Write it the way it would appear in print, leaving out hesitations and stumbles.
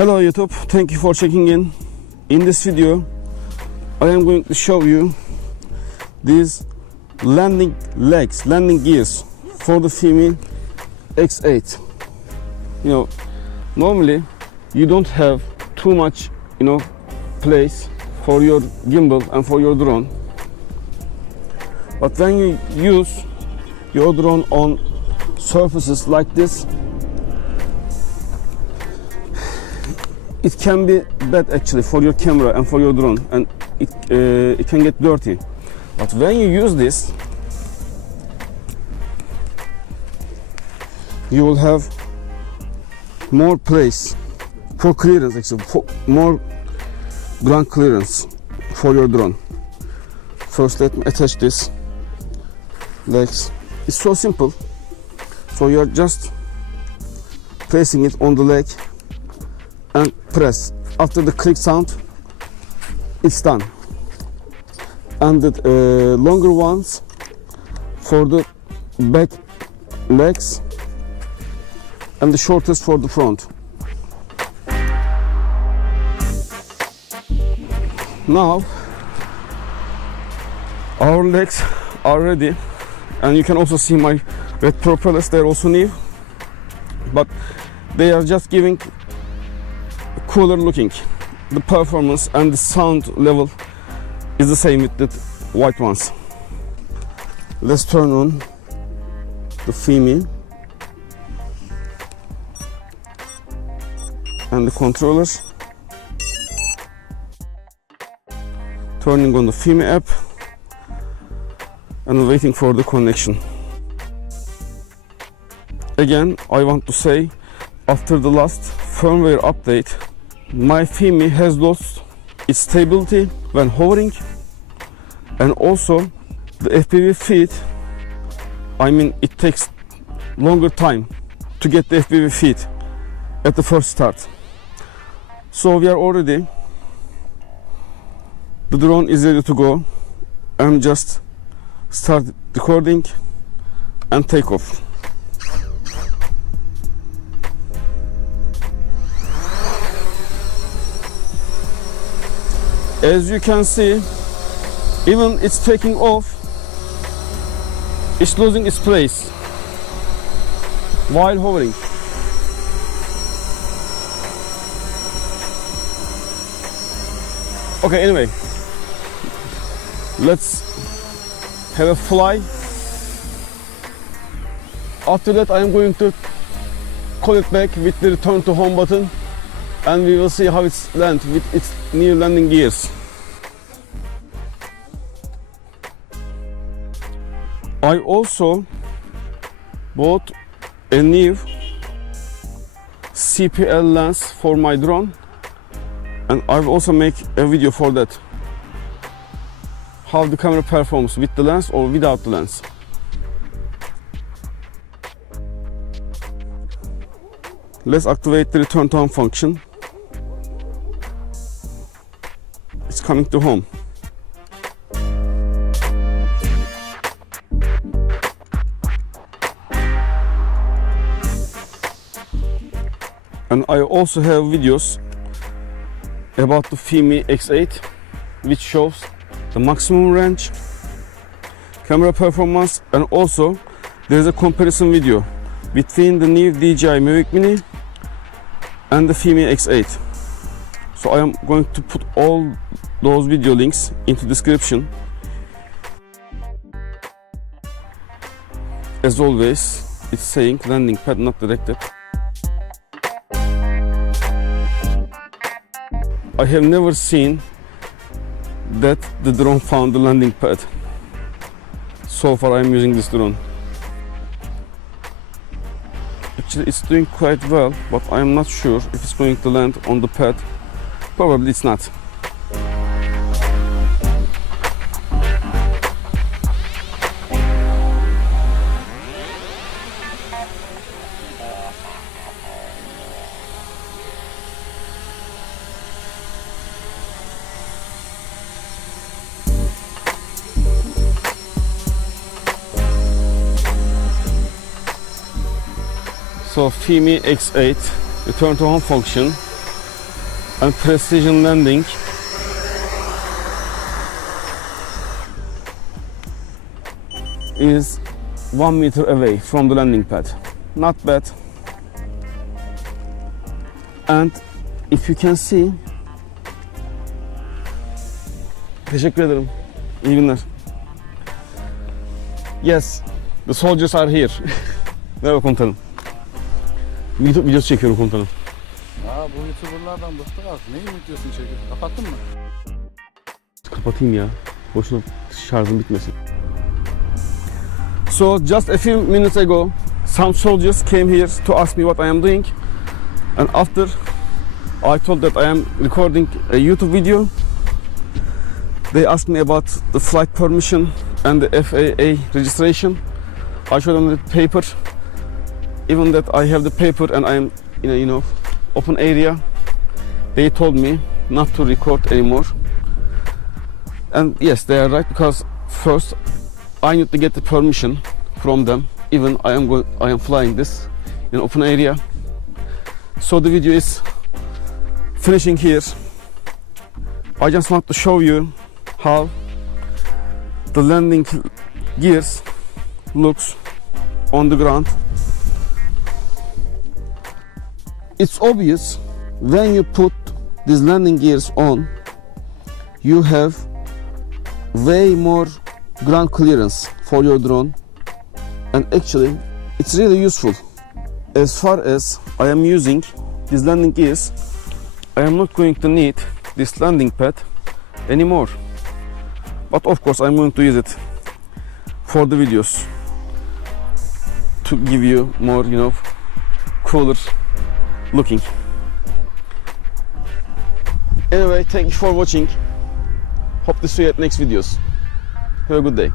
Hello YouTube, thank you for checking in. In this video, I am going to show you these landing legs, landing gears for the Fimi X8. You know, normally you don't have too much, place for your gimbal and for your drone. But when you use your drone on surfaces like this, it can be bad actually for your camera and for your drone, and it can get dirty. But when you use this, you will have more place for clearance, actually more ground clearance for your drone. First, let me attach this legs. It's so simple. So you are just placing it on the leg and press. After the click sound, it's done. And the longer ones for the back legs and the shortest for the front. Now our legs are ready, and you can also see my red propellers. They're also new, but they are just giving cooler looking. The performance and the sound level is the same with the white ones. Let's turn on the Fimi and the controllers. Turning on the Fimi app and waiting for the connection. Again, I want to say, after the last firmware update, my Fimi has lost its stability when hovering, and also the FPV feed, it takes longer time to get the FPV feed at the first start. So we are already, the drone is ready to go, and just start recording and take off. As you can see, even it's taking off, it's losing its place while hovering. Okay, anyway, let's have a fly. After that, I am going to call it back with the return to home button, and we will see how it's lands with its new landing gears. I also bought a new CPL lens for my drone, and I will also make a video for that, how the camera performs with the lens or without the lens. Let's activate the return to home function. It's coming to home. And I also have videos about the Fimi X8, which shows the maximum range, camera performance, and also there is a comparison video between the new DJI Mavic Mini and the Fimi X8. So I am going to put all those video links into description. As always, it's saying landing pad not detected. I have never seen that the drone found the landing pad. So far I am using this drone. Actually it's doing quite well, but I am not sure if it's going to land on the pad. Probably it's not. So Fimi X8 return to home function and precision landing. Is 1 meter away from the landing pad. Not bad. And if you can see, teşekkür ederim. İyi günler. Yes, the soldiers are here. Merhaba komutanım. YouTube videosu çekiyorum komutanım. Ya bu YouTuber'lardan bıktık artık. Neyi videosunu çekiyorsun? Kapattın mı? Kapatayım ya. Boşuna şarjım bitmesin. So just a few minutes ago, some soldiers came here to ask me what I am doing, and after I told that I am recording a YouTube video, they asked me about the flight permission and the FAA registration. I showed them the paper, even that I have the paper and I am in a, you know, open area. They told me not to record anymore, and yes, they are right, because first I need to get the permission from them. Even I am flying this in an open area. So the video is finishing here. I just want to show you how the landing gears looks on the ground. It's obvious when you put these landing gears on, you have way more ground clearance for your drone, and actually it's really useful. As far as I am using these landing gears, I am not going to need this landing pad anymore, but of course I'm going to use it for the videos to give you more, you know, cooler looking. Anyway, thank you for watching. Hope to see you at next videos. Have a good day.